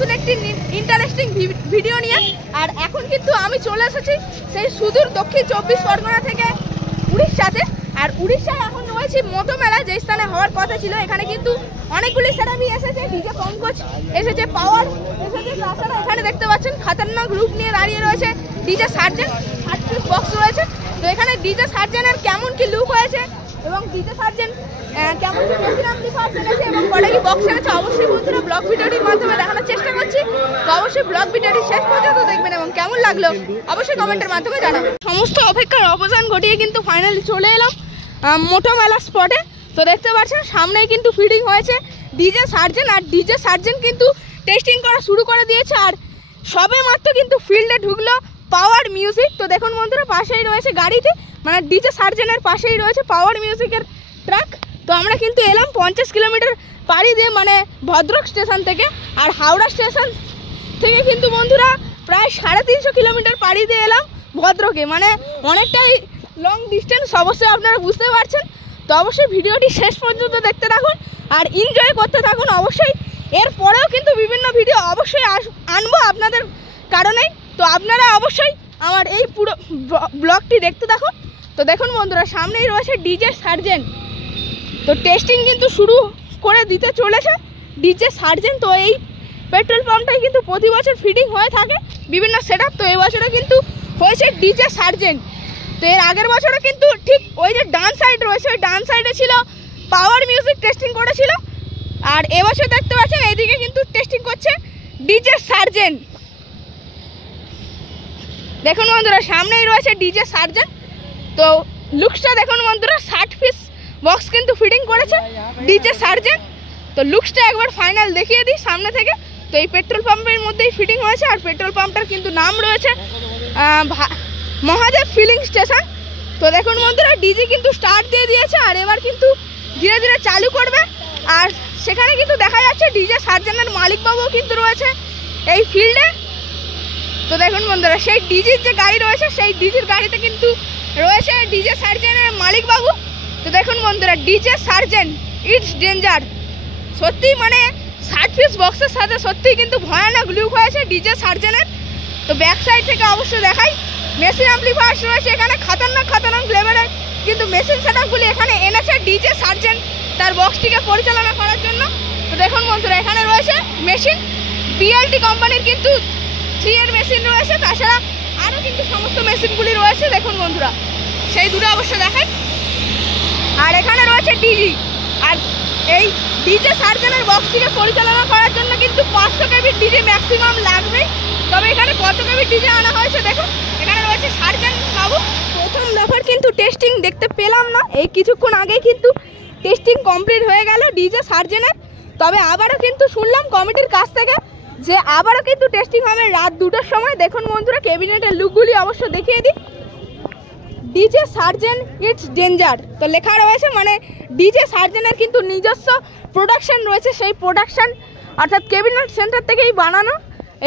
নতুন একটি interesting video নিয়ে। আর এখন কিন্তু আমি চলে এসেছি সেই সুদূর দক্ষিণ 24 পরগনা থেকে উড়িষ্যাতে। আর উড়িষ্যায় এখন রয়েছে মোটো মেলা, যে স্থানে হওয়ার কথা ছিল। এখানে কিন্তু অনেকগুলি সেরাবি এসেছে, ডিজে পঙ্কজ এসেছে, পাওয়ার এসেছে, তাছাড়া এখানে দেখতে পাচ্ছেন খাতারনাক রূপ নিয়ে দাঁড়িয়ে রয়েছে ডিজে সার্জেন, 8 পিস বক্স রয়েছে। তো এখানে ডিজে সার্জেনের কেমন কি লুক হয়েছে এবং ডিজে সার্জেন কেমন কি মেশিন অ্যাম্পলিফায়ার এনেছে এবং কটা কি বক্স এনেছে অবশ্যই বন্ধুরা ব্লগ ভিডিওটির মাধ্যমে দেখানোর চেষ্টা করছি। তো অবশ্যই ব্লগ ভিডিওটি শেষ পর্যন্ত দেখবেন এবং কেমন লাগলো অবশ্যই কমেন্টের মাধ্যমে জানাবেন। সমস্ত অপেক্ষার অবসান ঘটিয়ে কিন্তু ফাইনালি চলে এলাম মোটো মেলা স্পটে। তো দেখতে পাচ্ছেন সামনেই কিন্তু ফিডিং হয়েছে ডিজে সার্জেন, আর ডিজে সার্জেন কিন্তু টেস্টিং করা শুরু করে দিয়েছে। আর সবে মাত্র কিন্তু ফিল্ডে ঢুকলো পাওয়ার মিউজিক। তো দেখুন বন্ধুরা পাশেই রয়েছে গাড়িতে, মানে ডিজে সার্জেনের পাশেই রয়েছে পাওয়ার মিউজিকের ট্রাক। তো আমরা কিন্তু এলাম 50 কিলোমিটার পাড়ি দিয়ে, মানে ভদ্রক স্টেশন থেকে। আর হাওড়া স্টেশন থেকে কিন্তু বন্ধুরা প্রায় 350 কিলোমিটার পাড়ি দিয়ে এলাম ভদ্রকে, মানে অনেকটাই লং ডিস্টেন্স, অবশ্যই আপনারা বুঝতে পারছেন। তো অবশ্যই ভিডিওটি শেষ পর্যন্ত দেখতে থাকুন আর এনজয় করতে থাকুন। অবশ্যই এরপরেও কিন্তু বিভিন্ন ভিডিও অবশ্যই আনবো আপনাদের কারণেই। তো আপনারা অবশ্যই আমার এই পুরো ব্লগটি দেখতে থাকুন। তো দেখুন বন্ধুরা সামনেই রয়েছে ডিজে সার্জেন। তো টেস্টিং কিন্তু শুরু করে দিতে চলেছে ডিজে সার্জেন। তো এই পেট্রোল পাম্পটাই কিন্তু প্রতি বছর ফিটিং হয়ে থাকে বিভিন্ন সেট আপ। তো এই বছরে কিন্তু হয়েছে ডিজে সার্জেন। তো এর আগের বছরে কিন্তু ঠিক ওই যে ডান সাইড রয়েছে, ওই ডান সাইডে ছিল পাওয়ার মিউজিক টেস্টিং করেছিল। আর এবছর দেখতে পাচ্ছেন এইদিকে কিন্তু টেস্টিং করছে ডিজে সার্জেন। দেখুন বন্ধুরা সামনেই রয়েছে ডিজে সার্জেন। তো লুকসটা দেখুন বন্ধুরা, 60 পিস বক্স কিন্তু ফিটিং করেছে ডিজে সার্জেন। তো লুকসটা একবার ফাইনাল দেখিয়ে দিই সামনে থেকে। তো এই পেট্রোল পাম্পের মধ্যেই ফিটিং হয়েছে। আর পেট্রোল পাম্পটার কিন্তু নাম রয়েছে মহাদেব ফিলিং স্টেশন। তো দেখুন বন্ধুরা ডিজে কিন্তু স্টার্ট দিয়ে দিয়েছে আর এবার কিন্তু ধীরে ধীরে চালু করবে। আর সেখানে কিন্তু দেখা যাচ্ছে ডিজে সার্জেনের মালিকবাবুও কিন্তু রয়েছে এই ফিল্ডে। তো দেখুন বন্ধুরা সেই ডিজির যে গাড়ি রয়েছে সেই ডিজির গাড়িতে কিন্তু রয়েছে ডিজে সার্জেনের মালিকবাবু। তো দেখুন বন্ধুরা ডিজে সার্জেন ইটস ডেঞ্জার, সত্যি মানে 60 পিস বক্সের সাথে সত্যিই কিন্তু ভয়ানক লুক হয়েছে ডিজে সার্জেনের। তো ব্যাক সাইড থেকে অবশ্যই দেখাই মেশিন অ্যাম্পলিফায়ার রয়েছে এখানে, খাতারনাক লেভেলের কিন্তু মেশিন সেটআপগুলি এখানে এনেছে ডিজে সার্জেন তার বক্সটিকে পরিচালনা করার জন্য। তো দেখুন বন্ধুরা এখানে রয়েছে মেশিন বিএলটি কোম্পানির কিন্তু 3 এর মেশিন রয়েছে, তাছাড়া আরও কিন্তু সমস্ত মেশিনগুলি রয়েছে। দেখুন বন্ধুরা সেই দুটো অবশ্যই দেখাই। আর এখানে রয়েছে ডিজি। আর এই ডিজে সার্জেনের বক্সটিকে পরিচালনা করার জন্য কিন্তু 500 কেবির ডিজে ম্যাক্সিমাম লাগবেই। তবে এখানে কত কেবির ডিজে আনা হয়েছে দেখুন, এখানে রয়েছে সার্জেন বাবু। প্রথম দফার কিন্তু টেস্টিং দেখতে পেলাম না, এই কিছুক্ষণ আগেই কিন্তু টেস্টিং কমপ্লিট হয়ে গেল ডিজে সার্জেনের। তবে আবারও কিন্তু শুনলাম কমিটির কাছ থেকে যে আবারও কিন্তু টেস্টিং হবে রাত 2টার সময়। দেখুন বন্ধুরা ক্যাবিনেটের লুকগুলি অবশ্য দেখিয়ে দিই, ডিজে সার্জেন ইটস ডেঞ্জার। তো লেখা রয়েছে, মানে ডিজে সার্জেনের কিন্তু নিজস্ব প্রোডাকশন রয়েছে, সেই প্রোডাকশন অর্থাৎ ক্যাবিনেট সেন্টার থেকেই বানানো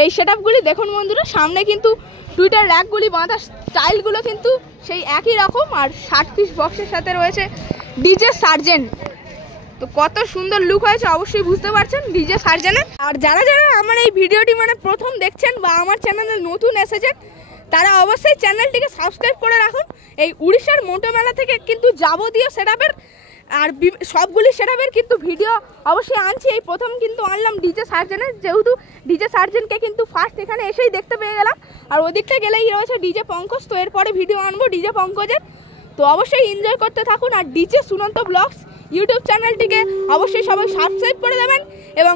এই সেটআপগুলি। দেখুন বন্ধুরা সামনে কিন্তু টুইটার র্যাকগুলি বাঁধা স্টাইলগুলো কিন্তু সেই একই রকম। আর 60 পিস বক্সের সাথে রয়েছে ডিজে সার্জেন। তো কত সুন্দর লুক হয়েছে অবশ্যই বুঝতে পারছেন ডিজে সার্জেনের। আর যারা যারা আমার এই ভিডিওটি মানে প্রথম দেখছেন বা আমার চ্যানেলে নতুন এসেছেন তারা অবশ্যই চ্যানেলটিকে সাবস্ক্রাইব করে রাখুন। এই উড়িষ্যার মোটো মেলা থেকে কিন্তু যাবতীয় সেটআপের আর সবগুলি সেটআপের কিন্তু ভিডিও অবশ্যই আনছি। এই প্রথম কিন্তু আনলাম ডিজে সার্জেনের, যেহেতু ডিজে সার্জেনকে কিন্তু ফার্স্ট এখানে এসেই দেখতে পেয়ে গেলাম। আর ওদিকটা গেলেই রয়েছে ডিজে পঙ্কজ। তো এরপরে ভিডিও আনবো ডিজে পঙ্কজের। তো অবশ্যই এনজয় করতে থাকুন। আর ডিজে সুনন্ত ব্লগস ইউটিউব চ্যানেলটিকে অবশ্যই সবাই সাবস্ক্রাইব করে দেবেন এবং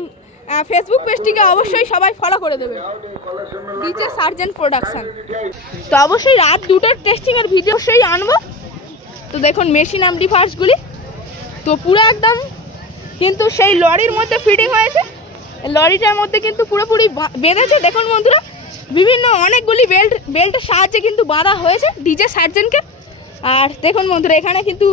ফেসবুক পেজটিকে অবশ্যই সবাই ফলো করে দেবেন ডিজে সার্জেন প্রোডাকশন। তো অবশ্যই রাত 2টার টেস্টিংয়ের ভিডিও সেই আনবো। তো দেখুন মেশিন অ্যাম্পলিফায়ার্সগুলি তো পুরো একদম কিন্তু সেই লরির মধ্যে ফিটিং হয়েছে, লরিটার মধ্যে কিন্তু পুরোপুরি বেঁধেছে। দেখুন বন্ধুরা বিভিন্ন অনেকগুলি বেল্টের সাহায্যে কিন্তু বাঁধা হয়েছে ডিজে সার্জেনকে। আর দেখুন বন্ধুরা এখানে কিন্তু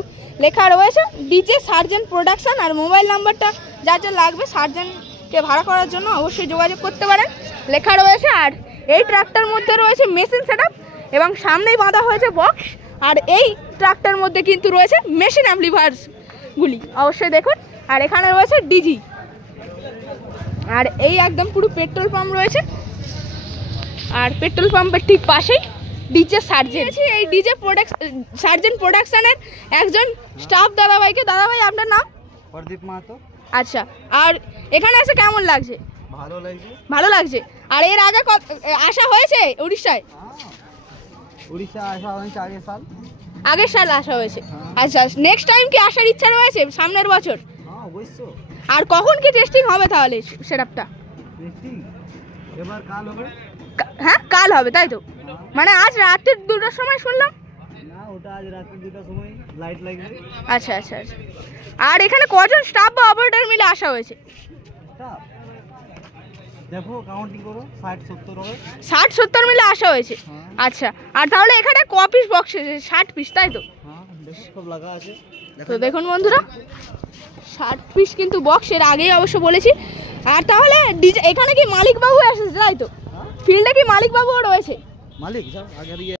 লেখা রয়েছে ডিজে সার্জেন প্রোডাকশন। আর মোবাইল নাম্বারটা যার যা লাগবে সার্জেনকে ভাড়া করার জন্য অবশ্যই যোগাযোগ করতে পারেন, লেখা রয়েছে। আর এই ট্রাকটার মধ্যে রয়েছে মেশিন সেটআপ এবং সামনেই বাঁধা হয়েছে বক্স। আর এই ট্রাকটার মধ্যে কিন্তু রয়েছে মেশিন অ্যাম্পলিফায়ার্সগুলি অবশ্যই দেখুন। আর এখানে রয়েছে ডিজি। আর এই একদম পুরো পেট্রোল পাম্প রয়েছে, আর পেট্রোল পাম্পের ঠিক পাশেই ডিজে সার্জেন্ট। এই ডিজে সার্জেন্ট প্রোডাকশনের একজন স্টাফ দাদাভাইকে। দাদাভাই আপনার নাম? প্রদীপ মাহাতো। আচ্ছা, আর এখানে এসে কেমন লাগছে? ভালো লাগছে। ভালো লাগছে। আর এর আগে আসা হয়েছে উড়িষ্যায়? উড়িষ্যা আসা হয়েছে আগের সাল আসা হয়েছে। আচ্ছা, নেক্সট টাইম কি আসার ইচ্ছা রয়েছে সামনের বছর? হ্যাঁ অবশ্যই। আর কখন কি টেস্টিং হবে তাহলে সেটআপটা? টেস্টিং এবার কাল হবে। হ্যাঁ কাল হবে তাই তো? মানে আজ রাতে 2টার সময় শুনলাম। না, ওটা আজ রাতে 2টার সময় লাইট লাগবে। আচ্ছা আচ্ছা আচ্ছা। আর এখানে কজন স্টাফ বা অপারেটর মিলে আসা হয়েছে? স্টাফ দেখো কাউন্টিং করো, 60-70 হবে। 60-70 মিলে আসা হয়েছে। আচ্ছা, আর তাহলে এখানে ক পিস বক্স 60 পিস তাই তো? হ্যাঁ দেখো সব লাগা আছে। তো দেখুন বন্ধুরা 60 পিস কিন্তু বক্স, এর আগেই অবশ্য বলেছি। আর তাহলে এখানে কি মালিক বাবু এসেছে তাই তো? ফিল্ডে কি মালিক বাবুও রয়েছে? মালিক সব আগে